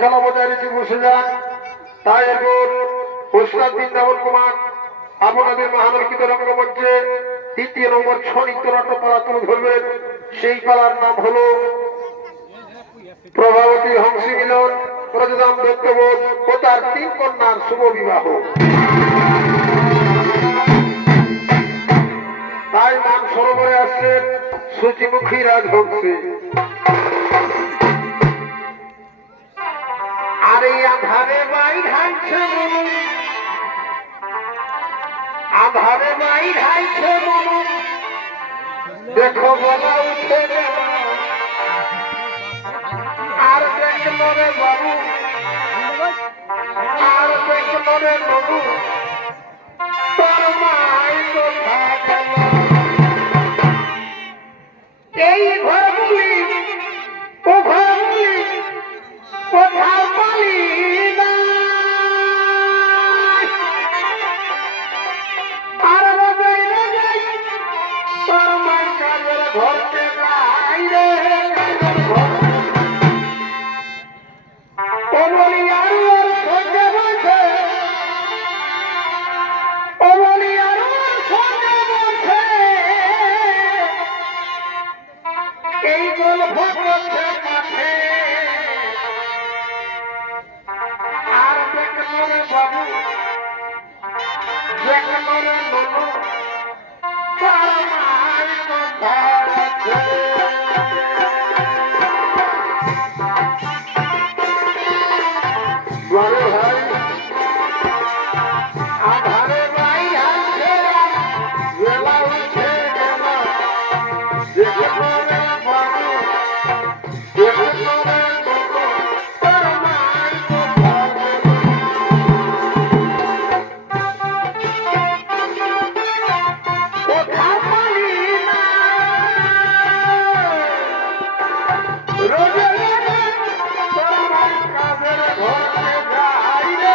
খেলা বজায় রেখে বসে যান। তাই এখন ওস্তাদ বৃন্দাবন কুমার আপনাদের মহানর্কিত রঙ্গমঞ্চে ৩য় নম্বর ৬ নৃত্যনাট্য পালা তুলে ধরবেন। সেই পালার নাম হলো প্রভাবতী হংসী মিলন প্রজদাম দত্তবোধ ও তার ৩ কন্যার শুভ বিবাহ। তাই মান সরোবরে আসছেন সূচিমুখী রাজহংসী। আরে আধারে মাই ঢাইছে আধারে মাই ঢাইছে দেখো বলা উঠে আর দেখলো রে বাবু আর দেখলো রে বাবু তোর মাই কোথা গেল। এই ঘরগুলি ও ঘরগুলি কোথাও পালি না আর যাই তোর মাই কাজের ঘরতে যাই রে ও বলি আর সঙ্গে বলছে ও বলি আর সঙ্গে বলছে এই গল্প করছে মাঠে আর দেখলো রে বাবু দেখলো রে বাবু তার মায়ের কথা আছে। বড় ভাই আধারে ভাই আছে বেলা উঠে গেল দেখলো রে বাবু দেখলো রে বাবু তার মায়ের কথা কোথা পালি না রোজে রোজে তোর মায়ের কাজের ঘরতে যাই রে।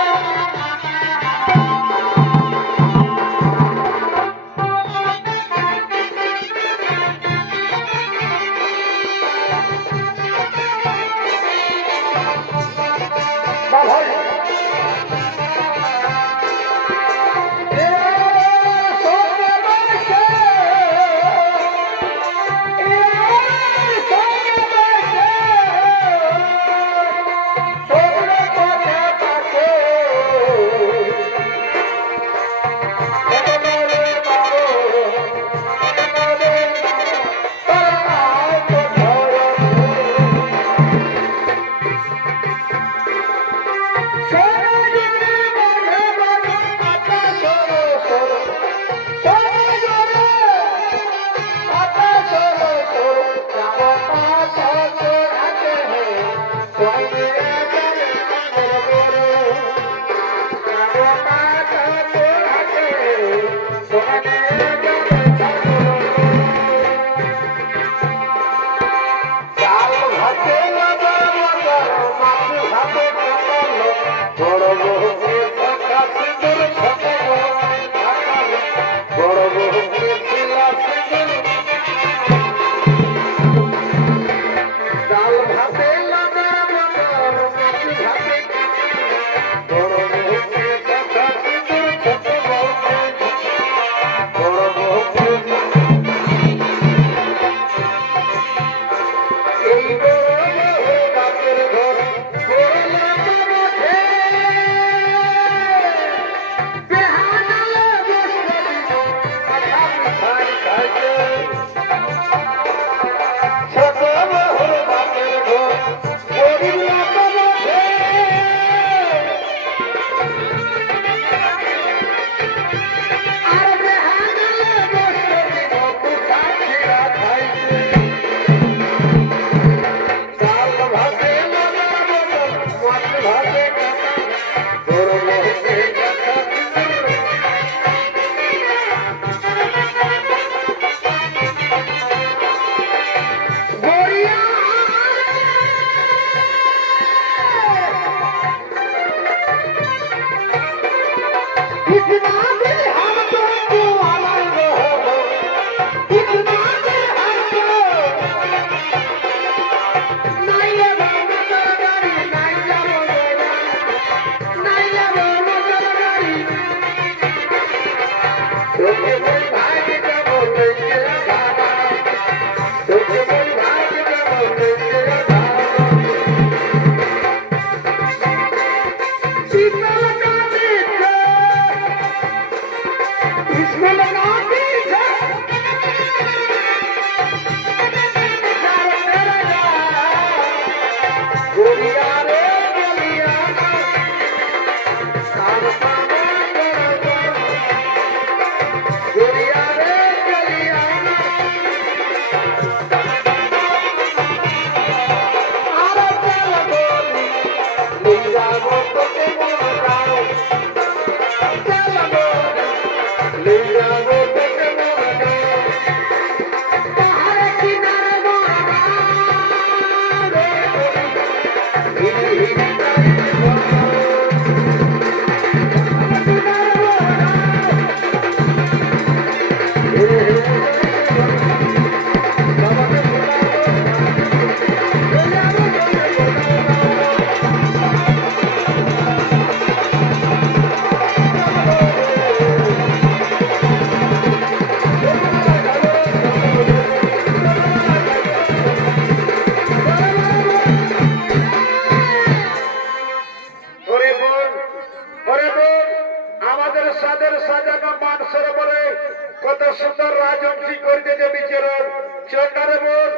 কত সুন্দর রাজবংশী করতে যে বিচরণ চন্ডারে বল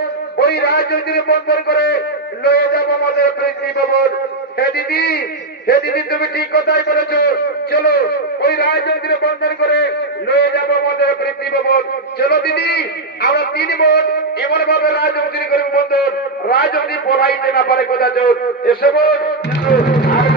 ওই রাজনীতির বন্ধন করে লয়ে যাব আমাদের প্রীতি ভবন। হে দিদি তুমি ঠিক কথাই বলেছো, চলো ওই রাজনীতির বন্ধন করে লয়ে যাব আমাদের প্রীতি ভবন। চলো দিদি আমরা 3 বোন এমন ভাবে রাজনীতি করে বন্ধন রাজনীতি পড়াইতে না পারে কথা চোর এসে বল আর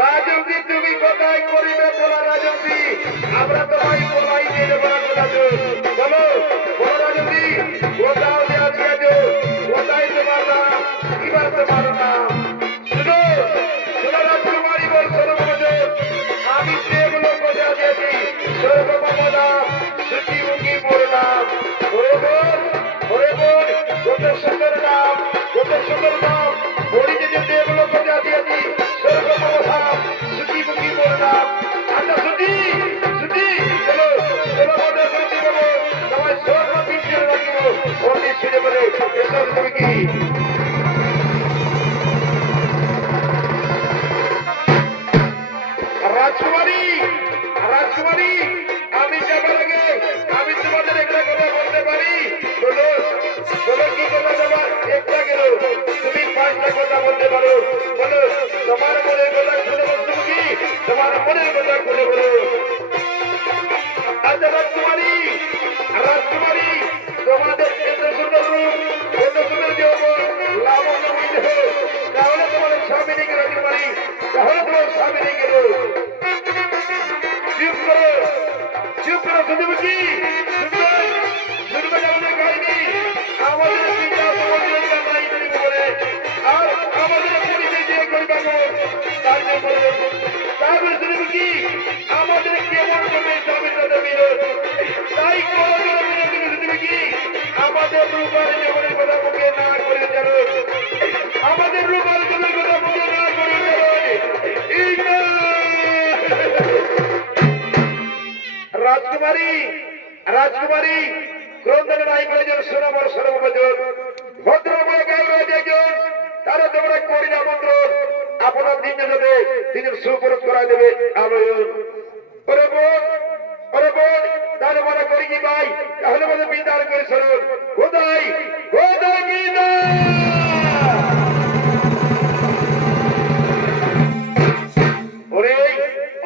রাজনীতি তুমি কোথায় করিবে বলা রাজনীতি আমরা তোমায় বলাই নিয়ে দেবো বলো বলো রাজনীতি কোথাও আছে কোথায় তোমার নাম কিবার তোমার নাম শুনো শুনো রাজকুমারী বল শোনো আমি সেগুলো কোথায় দিয়েছি সর্বমমদা সুচিমুখী মোর নাম ওরে বল কত সুন্দর নাম কত সুন্দর নাম বলি যে দেবলো কোথায় দিয়েছি সর্বমমদা সুচিমুখী মোর নাম। আচ্ছা সুচি চলো চলো আমাদের সুচি বলো তোমার সর্ব পিছিয়ে রাখিব অতি শুনে বলে এসব তুমি কি রাজকুমারী আমি যাবার আগে আমি তোমাদের একটা কথা বলতে পারি বলো বলো কি কথা যাবার একটা গেল তুমি 5টা কথা বলতে পারো বলো তোমার মনের কথা শুনে বলছো কি তোমার মনের কথা শুনে বলো। আচ্ছা রাজকুমারী তোমাদের এত সুন্দর রূপ এত সুন্দর যৌবন লাবণ্যময় দেহ তাহলে তোমাদের স্বামী নিয়ে রাজকুমারী তাহলে তোমার স্বামী নিয়ে গেল চুপ করো শুনবে কি শুনবে আমাদের কাহিনী আমাদের পিতা তোমাদের কামাই তৈরি করে আর আমাদের পরিচয় দিয়ে করবে তারপরে শুনবে কি আমাদের কেমন ভাবে স্বামীর সাথে মিল তাই কোনো মিলে তুমি শুনবে কি আমাদের রূপার জীবনের কথা মুখে না করে জানো আমাদের রূপার জীবনের কথা মুখে না করে জানো রাজকুমারী ক্রন্দনের নাই প্রয়োজন সোনাবর সর্বপ্রয়োজন ভদ্রময় গায়ক একজন তারা তোমরা করি না মন্ত্র আপনার দিন যাবে দিনের সুপরত করা দেবে আলোয়ন ওরে বোন তাহলে মনে করি কি ভাই তাহলে বলে বিদার করে সরল কোথায় বিদা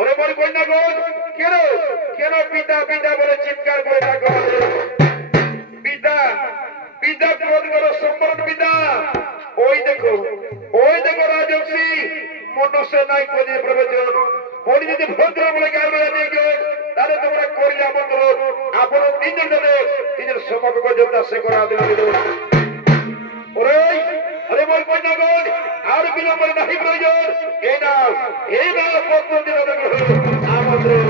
ওরে বল কন্যা বোন কেন পিতা বলে চিৎকার করে ডাকো পিতা ক্রোধ করো সম্পর্ক পিতা ওই দেখো রাজবংশী মনুষ্য নাই কোজে প্রবচন বলি যদি ভদ্র বলে গাল তাহলে তোমরা করিলে আমন্ত্রণ আপনার 3 জন নিজের সমগ্র যোদ্ধা সে করা দেবে আরে বল কন্যাগণ আর বিলম্বনে নাহি প্রয়োজন এই নাও পত্র দিন আমন্ত্রণ।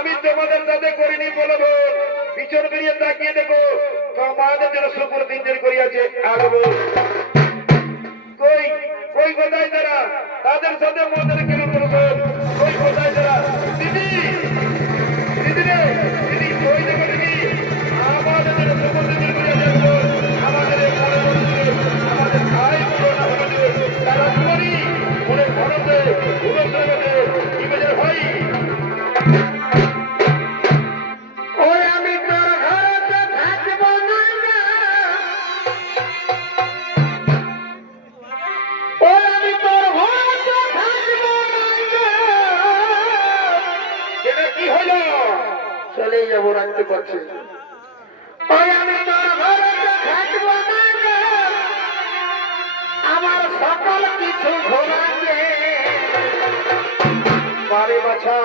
আমি তোমাদের সাথে করিনি বলবো পিছন ফিরিয়ে তাকিয়ে দেখো তোমাদের জন্য শুকুর দিন করিয়াছে আরবো কই কই কোথায় তারা তাদের সাথে মদের কেন বলবো কই কোথায় তারা দিদি দিদি রে দিদি কই দেখো দিদি আমাদের জন্য শুকুর দিন করিয়াছে আমাদের আমাদের ভাই তারা করি মনে ঘরতে ঘুরতে কি বাজার ভাই ওই আমি তোর ঘরতে থাকব না ওই আমি তোর ঘরতে থাকব না এটা কি হলো চলে যাব রাখতে পারছি ওই আমি তোর ঘরতে থাকব না আমার সকল কিছু ঘোরাকে বারে বাছা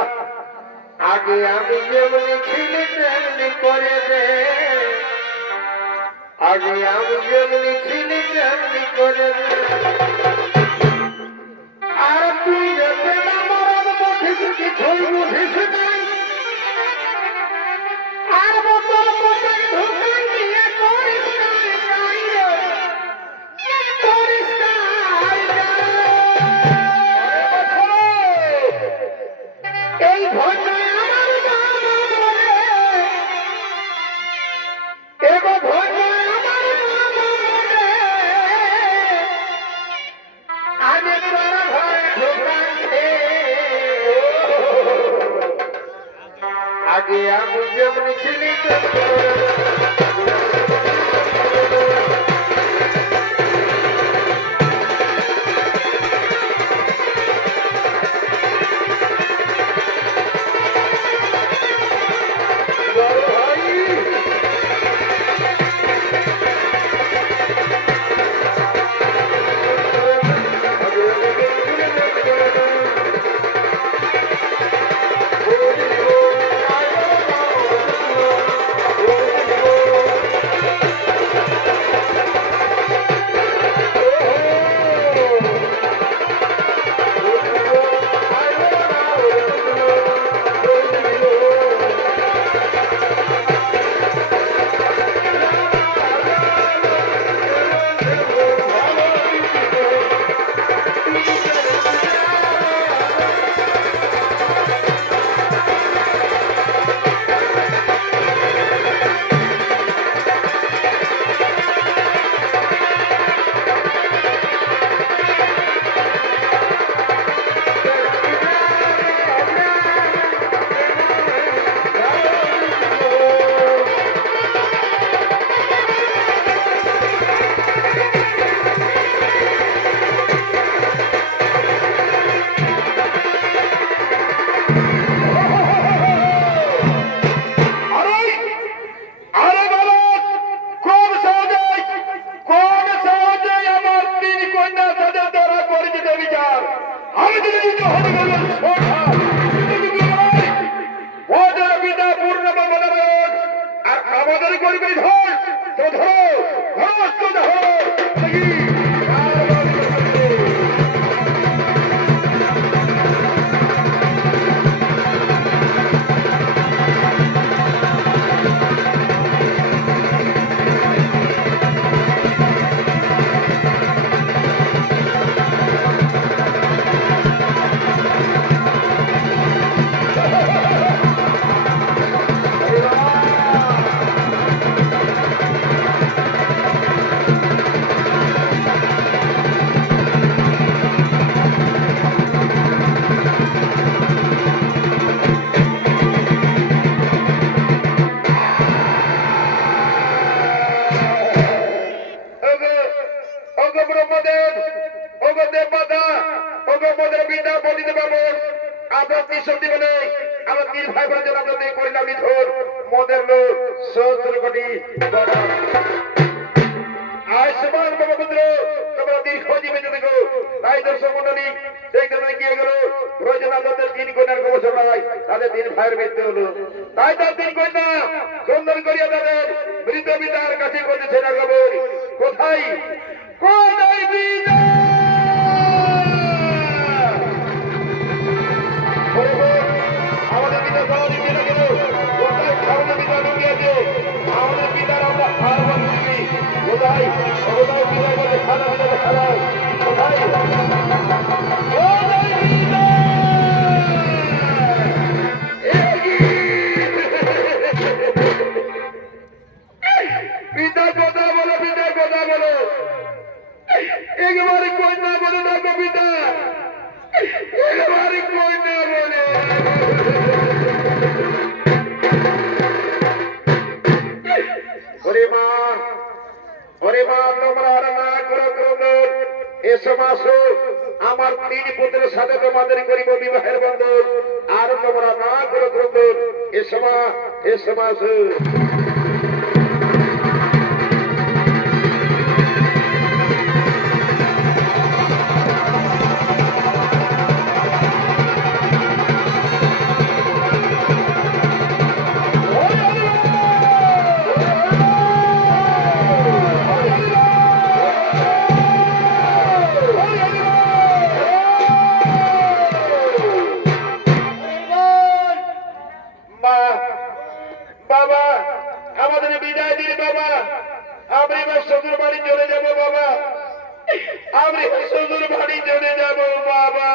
আগে আমি যেমনি ছিলি তেমনি করে দে আগে আমি যেমনি ছিলি তেমনি করে দে আর তুই যেতে না মরণ বুঝিস কিছুই বুঝিস নাই আর বোতল বোতল ঢুকে নিয়ে করিস নাই করিস এই ঘটনা আমার মামা বলে এগো ঘটনা আমার মামা বলে আগে তোর ঘরে ঢুকাছে আগে আমি যেমনি ছিলি কোথায় কোথায় আমাদের কবিতা এবারে কই না বলে ওরে মা তোমরা আর না করো ক্রোধন এসো মাসো আমার তিন পুত্রের সাথে তোমাদের করিব বিবাহের বন্ধন আর তোমরা না করো ক্রোধন এসো মাসো বাবা আমাদের বিদায় দিন বাবা আমরা এবার শ্বশুর বাড়ি চলে যাব বাবা আমরা শ্বশুর বাড়ি চলে যাব বাবা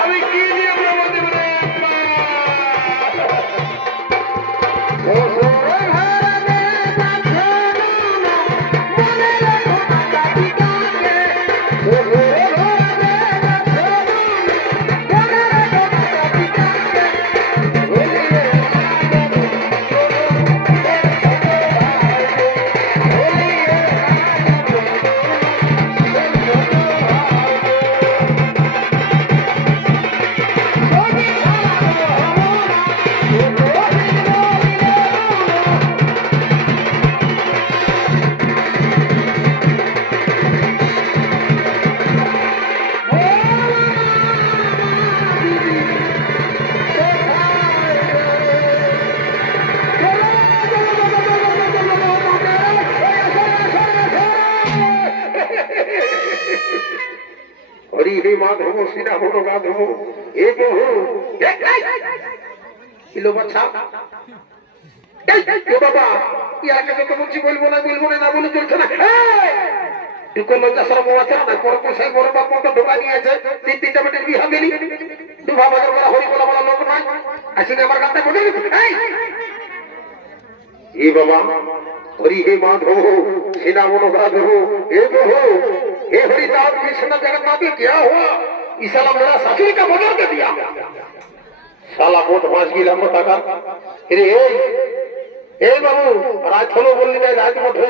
আমি কি নিয়ে প্রবন্ধ সিনা বড় গা দেবো এ প্রভু কিলো বাচ্চা বাবা ইয়াকে যত বলছি বলবো না না বলে চলছে না তুই লজ্জা সরম আছে না বড় পয়সায় বড় বাপ মতো ঢোকা নিয়ে আছে তিনটা বেটের বিহা দিলি তুই ভাবা করা হরি বলা বলা লোক নয় আসিনি আমার কাছে বলে এ বাবা হরি হে মাধব সেনা বলো মাধব हे प्रभु हे हरिदास कृष्ण जगन्नाथ क्या हुआ इस साला मेरा ससुर का बदल दे दिया साला बहुत मास गिला मत आका अरे ए बाबू रात हलो बोलली ना रात मोठे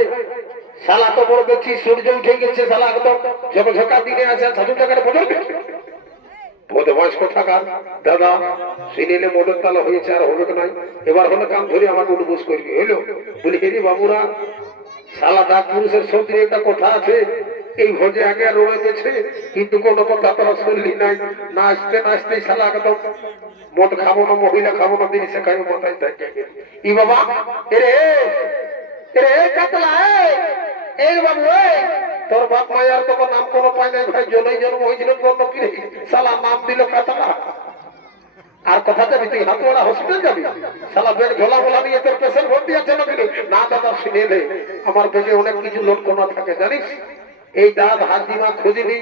साला तो बड़ দেখছি সূর্য উঠে গেছে साला একদম ঝকঝকা দিনে আছে সসুর টাকার বদল দে বদমাশ কোথাকার দাদা সিনেলে মদন তালা হয়েছে আর হবে না এবার হলো কাম ধরে আমাকে উঠবুস করবি হলো বলি হে বাবুরা সালা দাঁত পুরুষের সৌন্দর্য একটা কথা আছে এই ভোজে আগে রয়ে গেছে কিন্তু কোনো কথা তোরা শুনলি নাই নাচতে নাচতে সালা একদম মদ খাবো না মহিলা খাবো না দিন শেখাই মাথায় থাকে ই বাবা এরে এরে কাতলা এই বাবু তোর বাপ মায়ার তো নাম কোনো পায় নাই ভাই জন্যই জন্ম হয়েছিল তোর কি সালা নাম দিল কাতলা আর কথা যাবি তুই হাতওয়ালা হসপিটাল যাবি সালা বেগ ঝোলা মোলা নিয়ে তোর পেশেন্ট ভর্তি আছে না দাদা শুনে নে আমার বেগে অনেক কিছু লোক কোনা থাকে জানিস এই দাঁত হাত দিমা খুঁজিনি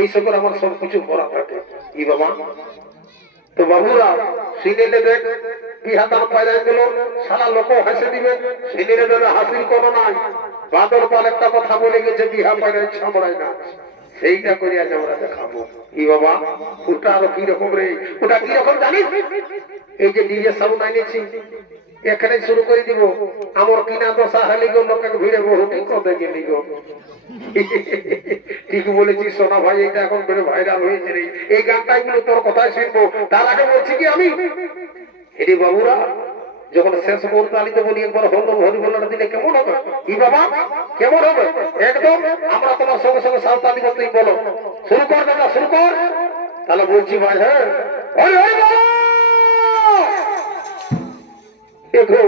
এই সকল আমার সব কিছু করা থাকে ই বাবা তো বাবুরা সিনেলে দেখ বিহা দান পাইলাই গেল সারা লোক হাসে দিবে সিনেলে দেবে হাসিল করো নাই বাদর পাল একটা কথা বলে গেছে বিহা পাইলাই ছামড়াই না সেইটা করে আজ আমরা দেখাবো কি বাবা ওটা আরো কি রকম রে ওটা কি রকম জানিস এই যে নিজে সাউন্ড আইনেছি এখানে শুরু করে দিব আমার কিনা দশা হালি গো লোককে ভিড়ে বহু ঠিক কথা গেলি গো ঠিক বলেছিস সোনা ভাই এটা এখন বেড়ে ভাইরাল হয়েছে রে এই গানটাই গুলো তোর কথাই শুনবো তার আগে বলছি কি আমি এরে বাবুরা যখন শেষ মুহূর্তে আলিতে বলি একবার হলো হরি বলাটা দিলে কেমন হবে কি বাবা কেমন হবে একদম আমরা তোমার সঙ্গে সঙ্গে সাঁওতালি করতেই বলো শুরু কর দাদা শুরু কর তাহলে বলছি ভাই হ্যাঁ হরি হরি বলো দেখো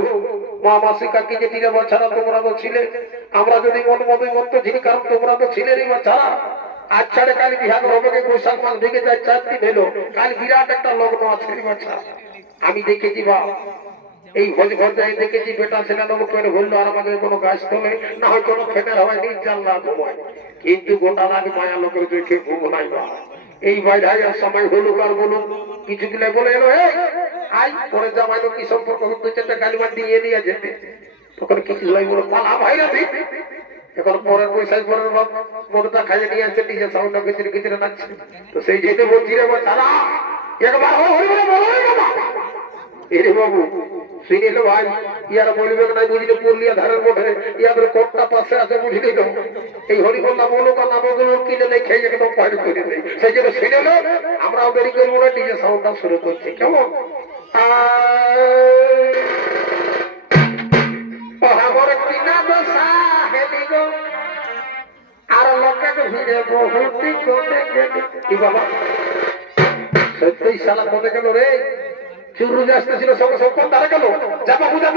মা মাসি কাকি যে টিরা বাচ্চারা তোমরা তো ছিলে আমরা যদি মন মতই মত ঝিনি কারণ তোমরা তো ছিলেনই বাচ্চারা আজ ছাড়ে কাল বিহাগ হবে বৈশাখ মাস ঢেকে যায় 4 দিন হলো কাল বিরাট একটা লগ্ন আছে বাচ্চা আমি দেখেছি বা এই ভোজ যাই দেখেছি বেটা ছেলে লোক করে বললো আর আমাদের কোনো গাছ তোলে না হয় কোনো ফেটার হয় নি জানলা ঘুমায় কিন্তু গোটা লাগে মায়া লোকের দেখে ঘুম নাই বা এই বাইরে সময় হলো আর বলো কিছু দিলে বলে এলো আই পরে জামাইলো কি সম্পর্ক হতো চারটা গালিমার দিয়ে নিয়ে যেতে তখন কিছু লাই বলো পালা ভাইরা দিই এখন পরের পয়সায় পরের মদটা খাইয়ে নিয়ে আসছে নিজের সাউন্ডটা ভিতরে ভিতরে নাচছে তো সেই যেতে বলছি রে চালা একবার হরি বলে বলো এরে বাবু শুনিল ভাই ইয়ারা বলিবে না বুঝলে পুরুলিয়া ধারের মোটে ইয়াদের কোটটা পাশে আছে বুঝলি তো এই হরিবল্লা বলুক আর নামগুলো কিনে নেই খেয়ে একদম পানি করে দেয় সেই জন্য শুনিল আমরাও দেরি করবো না নিজের সাউন্ডটা শুরু করছি কেমন আর লোকের ভিড়ে বহুটি কমে গেল কি বাবা সত্যই শালা কমে গেল রে চুরু আসতেছিল সঙ্গে সঙ্গে তারা গেল যাবা বুঝা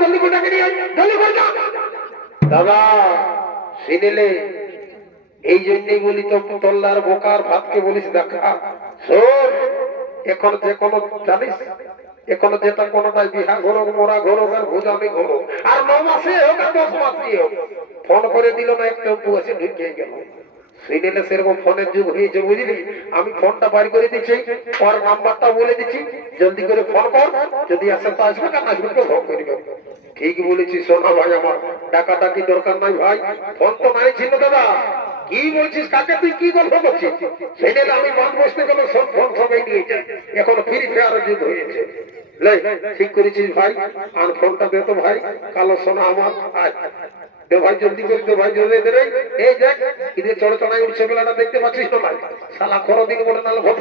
জলদি বুঝাকে নিয়ে জলদি বুঝা দাদা শুনিলে এই জন্যই বলি তো তল্লার বোকার ভাতকে বলিস দেখা শোন এখন যে কোনো জানিস এখন যেটা কোনোটাই বিহা ঘোরো মোরা ঘোরো আর ভুজামি ঘোরো আর 9 মাসে হোক আর 10 মাস দিয়ে হোক ফোন করে দিল না একটা এসে ঢুকে গেল শুনিলে সেরকম ফোনের যুগ হয়েছে বুঝলি আমি ফোনটা বার করে দিচ্ছি ওর নাম্বারটা বলে দিচ্ছি জলদি করে ফোন কর যদি আসে তো আসবে না আসবে তো ফোন করবে ঠিক বলেছি সোনা ভাই আমার টাকাটা কি দরকার নাই ভাই ফোন তো নাই ছিল দাদা কি বলছিস কাকে তুই কি গল্প করছিস সেদিন আমি বাদ বসতে গেলে সব ফোন সবাই নিয়ে যায় এখন ফ্রি ফায়ারের যুগ হয়েছে ঠিক করেছিস ভাই আর ফোনটা দে তো ভাই কালো সোনা আমার দে ভাই জলদি করে দে ভাই জলদি দে এই দেখ ইদে চড় চড়াই উঠছে বেলাটা দেখতে পাচ্ছিস তো ভাই শালা খরো দিন বলে নালে ভোট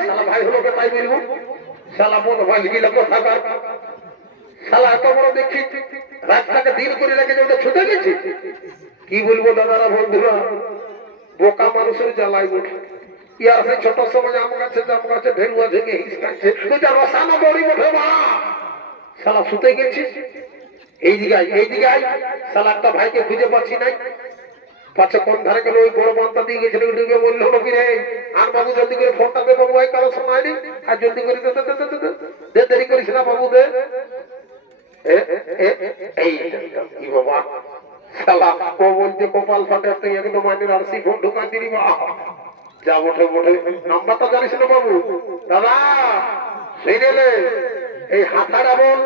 শালা ভাই হলো কে তাই বলবো শালা মন ভাই গিলা কথা কর শালা এত বড় দেখি রাতটাকে দিন করে রেখে যে ওটা ছুটে গেছে কি বলবো দাদারা বন্ধুরা বোকা মানুষের জ্বালাই ওঠে ইয়ার সেই ছোট সময় আম গাছে ভেরুয়া ভেঙে হিসকাচ্ছে তুই যা রসানো বড়ি ওঠে মা শালা শুতে গেছিস এইদিকে আয় শালা একটা ভাইকে খুঁজে পাচ্ছি নাই পাচ্ছে কোন ধারে গেল ওই বড় বান্তা দিয়ে গেছিল ডুবে বললো নাকি রে আর বাবু জলদি করে ফোনটা দে বাবু ভাই কারো শোনায়নি আর জলদি করে দে দেরি করিস না বাবু দে এই কি বাবা শালা ও বলতে কপাল ফাটে তুই একদম মাইনের আর সি ফোন ঢুকা দিলি বা যা বটে বটে নাম্বারটা জানিস না বাবু দাদা সেই রে এই হাতাড়া বল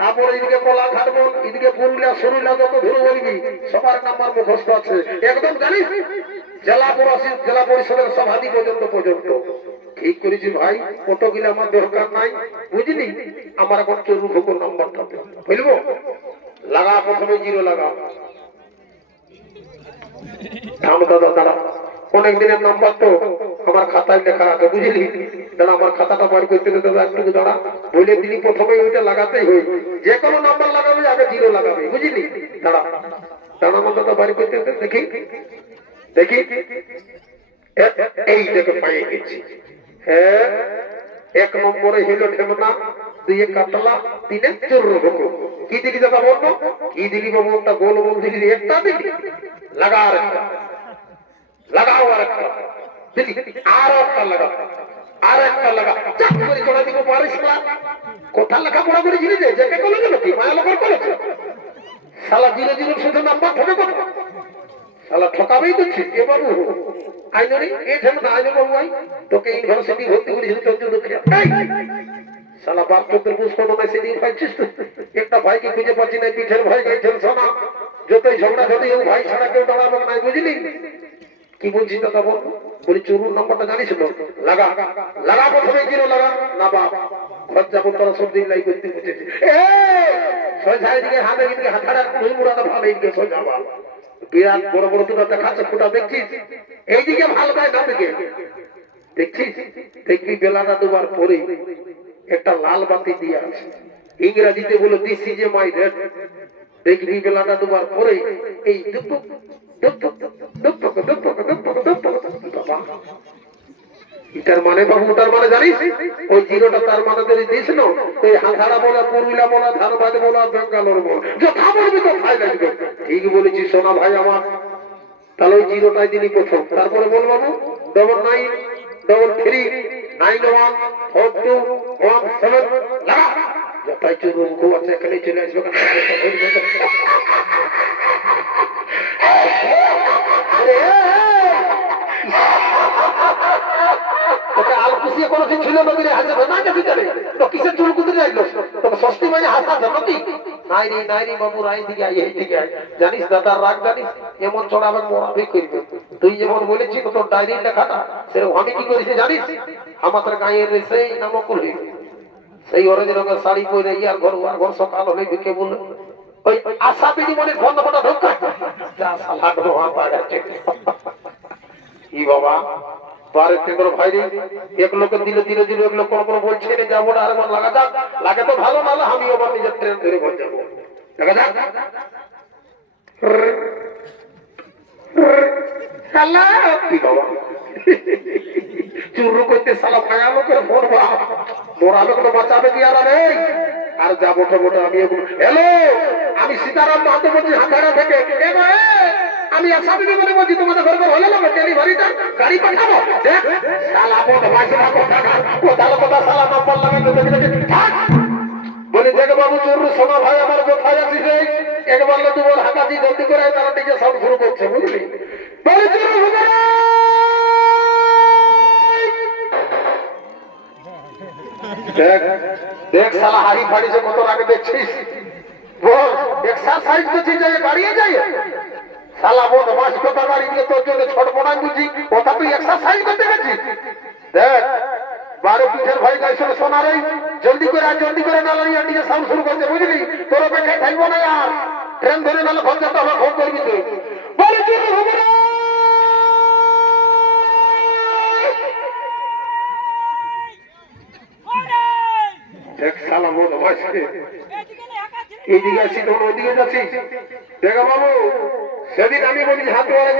তারপর এদিকে কোলাঘাট বল এদিকে পুরুলিয়া সরুলিয়া যত ধরে বলবি সবার নাম্বার মুখস্থ আছে একদম জানিস জেলা পরিষদের সভাপতি পর্যন্ত ঠিক করেছি ভাই কত গিলা আমার দরকার নাই বুঝলি আমার এখন চলু ভোগের নাম্বারটা বুঝবো লাগা প্রথমে জিরো লাগা দাদা দাঁড়া অনেক দিনের নাম্বার তো আমার খাতায় লেখা আছে বুঝলি দাদা আমার খাতাটা বার করতে দাদা একটু দাঁড়া বলে তিনি প্রথমে ওইটা লাগাতেই হই যে কোনো নাম্বার লাগাবে আগে জিরো লাগাবে বুঝলি দাঁড়া দাঁড়া দাদা বার করতে দেখি দেখি এই দেখে পাইয়ে গেছি হ্যাঁ এক নম্বরে হইল ঢেমনা দুইয়ে কাতলা তিনে চোর ভোগ কি দিলি দাদা বলবো কি দিলি বাবু একটা গোল বল দিলি একটা দিলি লাগা আর একটা লাগাও আর একটা দিলি আর একটা লাগা আর একটা লাগা চাপ করে চড়া দিব পারিস না কোথা লেখাপড়া করেছিলি যে যেকে কলে গেল কি মায়া লগর করেছে শালা জিরো জিরো শুধু নাম্বার ঠকে কথা শালা ঠকাবেই দিচ্ছি এ বাবু আইনি এই ঢেমনা আইনি বাবু ভাই তোকে ইউনিভার্সিটি ভর্তি করেছিল তোর জন্য শালা বাপ চোদ্দের বুঝতো না সেদিন পাইছিস একটা ভাইকে খুঁজে পাচ্ছি না পিঠের ভাই গেছেন সোনা যতই ঝগড়া ঝগড়ি হোক ভাই ছাড়া কেউ দাঁড়াবে না বুঝলি কি বলছিস দাদা বল বলি চুরুর নাম্বারটা জানিস তো লাগা লাগা প্রথমে জিরো লাগা না বাপ ঘর যাবো তোরা সব দিন লাই করতে বুঝেছি সোজা দিকে হাতে দিকে হাতাড়া মুড়ি মুড়াটা ভালো এইদিকে সোজা বাপ বিরাট বড় বড় দুটো দেখাচ্ছে ফুটা দেখছিস এইদিকে ভালো গায়ে না দিকে দেখছিস দেখবি বেলাটা দুবার পরে একটা লাল বাতি দিয়ে আছে ইংরেজিতে বলে this is a my red দেখবি বেলাটা দুবার পরে এই এটার মানে বাবুটার মানে জানিস ওই জিরোটা তার মানে যদি দিস না ওই হাঁড়া বলা পুরুলিয়া বলা ধানবাদ বলা বেঙ্গালোর বল যথা বলবি তো ভাই লাগবে ঠিক বলেছি সোনা ভাই আমার তাহলে ওই জিরোটাই দিলি প্রথম তারপরে বল বাবু 9999314217 লাগা যথাই চুরু মুখ আছে এখানে চলে আসবে আলকুশিয়ে কোনোদিন ছিল নদীরে হাসে না কাছে চলে তো কিসের চুল কুদিরে আসলো তোকে ষষ্ঠী মানে হাসা জানো কি নাই রে বাবু রাই দিকে আই এই দিকে আই জানিস দাদার রাগ জানিস এমন চড়াবে মরাবে করবে তুই যেমন বলেছিস তোর ডায়েরি লেখাটা সেরকম আমি কি করেছি জানিস আমাদের গাঁয়ের সেই নামক সেই অরেঞ্জ রঙের শাড়ি পরে আর ঘর সকাল হলে ঢুকে বললো ওই আশা দিদি মনে বন্ধটা ঢোকা যা শালা গ্রহণ পাঠাচ্ছে কি বাবা বারে কেন্দ্র ভাইরে এক লোকের দিলে দিলে দিলে এক লোক কোনো বলছে রে যাবো না আরেকবার লাগা যাক লাগে তো ভালো নাহলে আমি আবার নিজের ট্রেন ধরে ঘর যাবো দেখা যাক শালা কি বাবা চুরু করতে শালা মায়া লোকের ফোন মোরা লোক তো বাঁচাবে কি আর নেই আর যাবো ঠোটো আমি হ্যালো আমি সীতারাম মাহাতো বলছি হাঁটাড়া থেকে আমি আসামি বলে বলছি তোমাদের ঘর ঘর হলে না ডেলিভারিটা গাড়ি পাঠাবো দেখ শালা বদমাইশ না কথা শালা নাম্বার লাগাতে দেখে বলি দেখ বাবু চোর সোনা ভাই আমার কোথায় আছিস রে একবার না দুবার হাঁটাছি জলদি করে তারা নিজে সব শুরু করছে বুঝলি বলি চোর দেখ দেখ শালা হাড়ি ফাড়ি যে কত আগে দেখছিস বল এক্সারসাইজ করছিস যে গাড়িয়ে যাই শালা বদমাস কথা গাড়ি দিয়ে তোর জন্য ছটপটাই বুঝি কথা তুই এক্সারসাইজ করতে গেছিস দেখ বারো পিঠের ভাই গাইছিল সোনারে জলদি করে না লাগিয়ে নিজে সাউন্ড শুরু করতে বুঝলি তোর অপেক্ষায় থাকবো না আর ট্রেন ধরে নাহলে ফোন করতে হবে ফোন করবি তুই বলে দেখ শালা বদমাস এইদিকে আসছি তখন ওইদিকে যাচ্ছি দেখা বাবু সেদিন আমি বলি হাত ধরে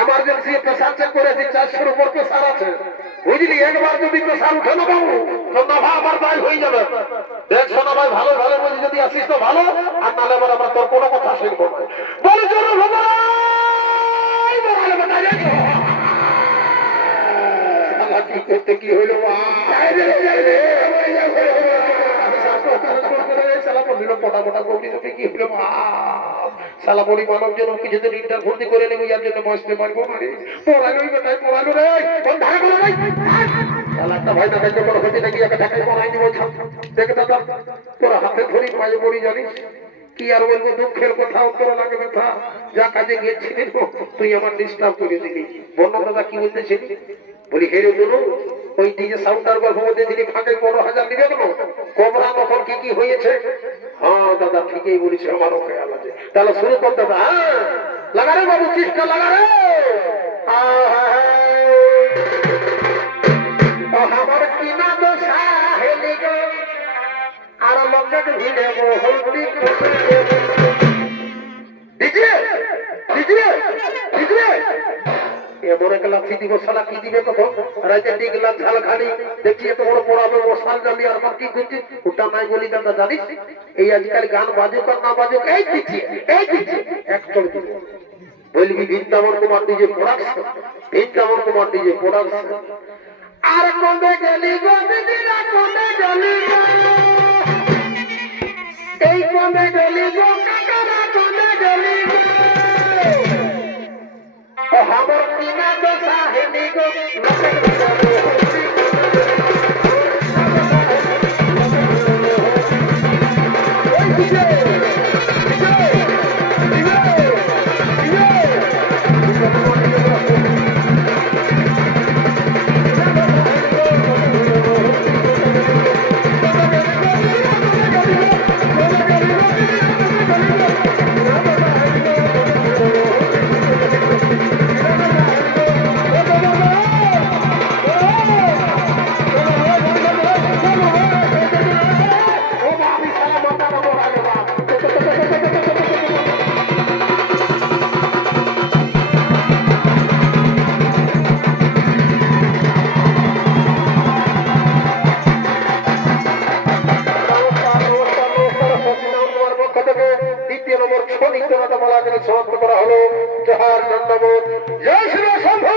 এমার্জেন্সি প্রেসার চেক করেছি 400-র উপর প্রেসার আছে বুঝলি একবার যদি প্রেসার উঠে না বাবু তো নাভা আবার দায় হয়ে যাবে। দেখ শোনা ভাই ভালো ভালো বলি যদি আসিস তো ভালো, আর নাহলে আবার আমরা তোর কোনো কথা শুনবো না। বলে চলো কি করতে কি হইলো সালা বলি মানব জন্য কিছুদিন ইন্টার ভর্তি করে নেবো ইয়ার জন্য বসতে পারবো মানে পড়ালোই বেটাই পড়ালো রে একটা ভাই দাদা যখন হতে নাকি একটা ঢাকায় পড়াই দিব দেখে দাদা তোরা হাতে ধরি পায়ে পড়ি জানিস কি আর বলবো দুঃখের কথা অন্তর লাগে ব্যথা যা কাজে গিয়েছিলি তুই আমার ডিস্টার্ব করে দিলি। বন্য দাদা কি বলতেছিলি? বলি হেরে বলো ওই ডিজে সাউন্ডার গল্প মধ্যে দিলি ফাঁকে 15,000 দিবে কেন? কোবরা তখন কি কি হয়েছে? হ্যাঁ দাদা ঠিকই বলেছে, আমারও খেয়াল আছে। তাহলে শুরু কর দাদা। হ্যাঁ লাগা রে বাবু, চেষ্টা লাগা রে। আমার কিনা দোষা হেলি গো আর লোকের ভিড়ে বহুতি দিজিরে দিজিরে দিজিরে এমন এক লাঠি দিব সালা কি দিবে তখন রাইতে টিকলা ঝাল খালি দেখছি এত বড় পড়াবে মশাল জ্বালি আর কি করছি ওটা নাই বলি দাদা জানিস এই আজকাল গান বাজুক আর না বাজুক এই দিচ্ছি এক চলছে বলবি Brindaban Kumar DJ production, Brindaban Kumar DJ production. আর কোনে গেলি গো দিদিরা কোনে গেলি গো এই কোনে গেলি গো কাকারা কোনে গেলি গো ও আমার কিনা দোষা হেলি গো সমাপ্ত করা হলো। জোহার ধন্যবাদ। জয় শ্রী শম্ভু।